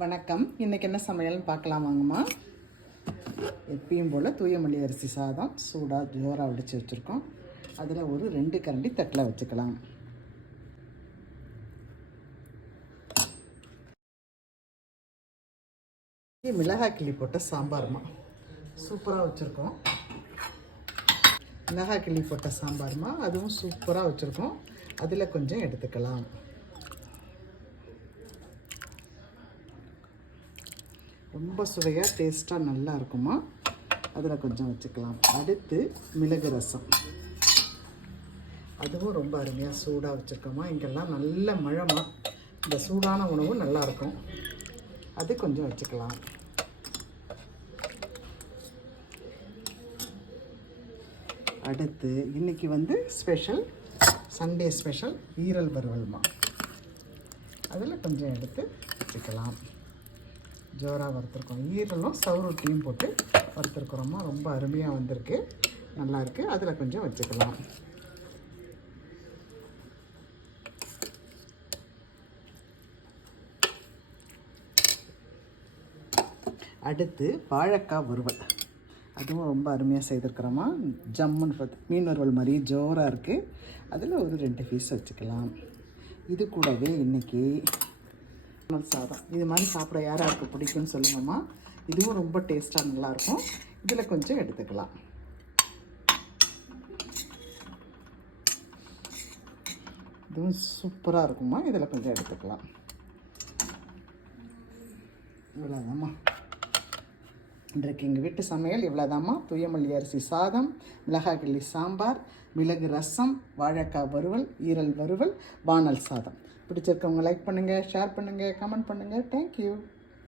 வணக்கம். இன்றைக்கி என்ன சமையல்னு பார்க்கலாம் வாங்கம்மா. எப்பயும் போல் தூய மல்லி அரிசி சாதம் சூடாக ஜோராக வடித்து வச்சுருக்கோம். அதில் ஒரு 2 கரண்டி தட்டில் வச்சுக்கலாம். மிளகாய் கிள்ளி போட்ட சாம்பார்மா சூப்பராக வச்சுருக்கோம். மிளகாய் கிள்ளி போட்ட சாம்பார்மா அதுவும் சூப்பராக வச்சுருக்கோம். அதில் கொஞ்சம் எடுத்துக்கலாம். ரொம்ப சுவையாக டேஸ்ட்டாக நல்லா இருக்குமா. அதில் கொஞ்சம் வச்சுக்கலாம். அடுத்து மிளகு ரசம், அதுவும் ரொம்ப அருமையாக சூடாக வச்சுருக்கோமா. இங்கெல்லாம் நல்ல மழைமா, இந்த சூடான உணவு நல்லாயிருக்கும். அது கொஞ்சம் வச்சுக்கலாம். அடுத்து இன்றைக்கி ஸ்பெஷல், சண்டே ஸ்பெஷல் ஈரல் வறுவல்மா. அதில் கொஞ்சம் எடுத்து வச்சுக்கலாம். ஜோராக வறுத்துருக்கோம். ஈரலும் சவுரொட்டியும் போட்டு வறுத்துருக்குறோமா. ரொம்ப அருமையாக வந்திருக்கு, நல்லாயிருக்கு. அதில் கொஞ்சம் வச்சுக்கலாம். அடுத்து வாழைக்காய் வறுவல், அதுவும் ரொம்ப அருமையாக செய்திருக்கிறோமா. ஜம்முன்னு மீன் வறுவல் மாதிரி ஜோராக இருக்குது. அதில் ஒரு 2 பீஸ் வச்சுக்கலாம். இது கூடவே இன்றைக்கி சாதம், இது மாதிரி சாப்பிட யாராருக்கு பிடிக்கும்னு சொல்லுங்கம்மா. இதுவும் ரொம்ப டேஸ்ட்டாக நல்லாயிருக்கும். இதில் கொஞ்சம் எடுத்துக்கலாம். இதுவும் சூப்பராக இருக்குமா. இதில் கொஞ்சம் எடுத்துக்கலாம். இவ்வளோதாம்மா இன்றைக்கு எங்கள் வீட்டு சமையல். இவ்வளோதாம்மா. தூய மல்லி அரிசி சாதம், மிளகாய் கிள்ளி சாம்பார், மிளகு ரசம், வாழைக்காய் வறுவல், ஈரல் வறுவல், வானல் சாதம். பிடிச்சிருக்கவங்க லைக் பண்ணுங்கள், ஷேர் பண்ணுங்கள், கமெண்ட் பண்ணுங்கள். தேங்க்யூ.